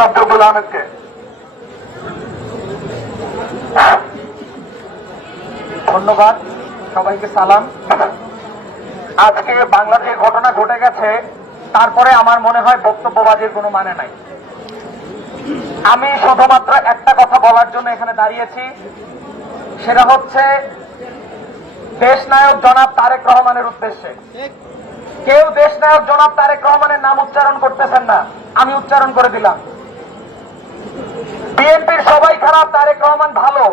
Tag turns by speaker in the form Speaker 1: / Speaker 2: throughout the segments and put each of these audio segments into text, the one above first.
Speaker 1: জনাব জব্বুল আহমেদকে।
Speaker 2: ধন্যবাদ, সবাইকে সালাম। আজকে বাংলাদেশে ঘটনা ঘটে গেছে, তারপরে আমার মনে হয় বক্তব্যবাজির কোনো মানে নাই। আমি শুধুমাত্র একটা কথা বলার জন্য এখানে দাঁড়িয়েছি, সেটা হচ্ছে দেশ নায়ক জনাব তারেক রহমানের উদ্দেশ্যে। কেউ দেশ নায়ক জনাব তারেক রহমানের নাম উচ্চারণ করতেছেন না, আমি উচ্চারণ করে দিলাম। বিএনপির সবাই খারাপ, তারেক রহমান ভালো।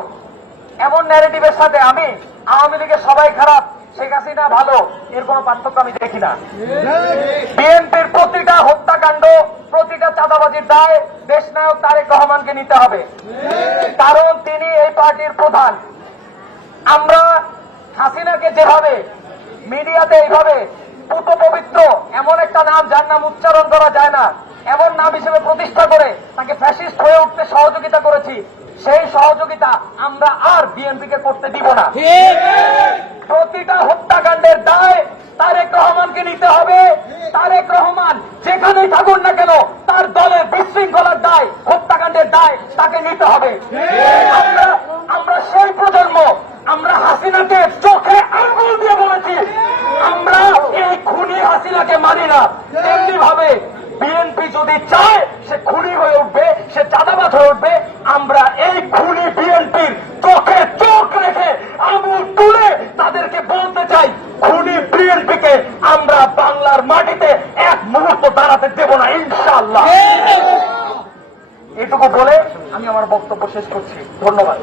Speaker 2: এমন ন্যারেটিভের সাথে আমি আওয়ামী লীগের সবাই খারাপ, শেখ হাসিনা ভালো, এর কোনো পার্থক্য আমি দেখি না। বিএনপির প্রতিটা হত্যাকাণ্ড, প্রতিটা চাঁদাবাজির দায় দেশ নায়ক তারেক রহমানকে নিতে হবে। কারণ তিনি এই পার্টির প্রধান। আমরা হাসিনাকে যেভাবে, মিডিয়াতে এইভাবে পুত পবিত্র এমন একটা নাম যার নাম উচ্চারণ করা যায় না। এমন নাম হিসেবে প্রতিষ্ঠা করে তাকে ফ্যাসিস্ট হয়ে উঠতে সহযোগিতা করেছি। সেই সহযোগিতা আমরা আর বিএনপি কে করতে দিব না। প্রতিটা হত্যাকাণ্ডের দায় তারেক রহমানকে নিতে হবে। তারেক রহমান যেখানেই থাকুন না কেন তার দলের বিশৃঙ্খলার দায় হত্যাকাণ্ডের দায় তাকে নিতে হবে আমরা আমরা সেই প্রজন্ম আমরা হাসিনাকে চোখে আঙ্গুল দিয়ে বলেছি আমরা এই খুনি হাসিনাকে মানি না তেমনি ভাবে বিএনপি যদি চায় সে খুনি হয়ে উঠবে সে চাঁদাবাজ হয়ে উঠবে। আমরা এই খুনি বিএনপির চোখে চোখ রেখে আঙুল তুলে তাদেরকে বলতে চাই খুনি বিএনপিকে আমরা বাংলার মাটিতে এক মুহূর্ত দাঁড়াতে দেব না ইনশাআল্লাহ। এটুকু বলে আমি আমার বক্তব্য শেষ করছি। ধন্যবাদ।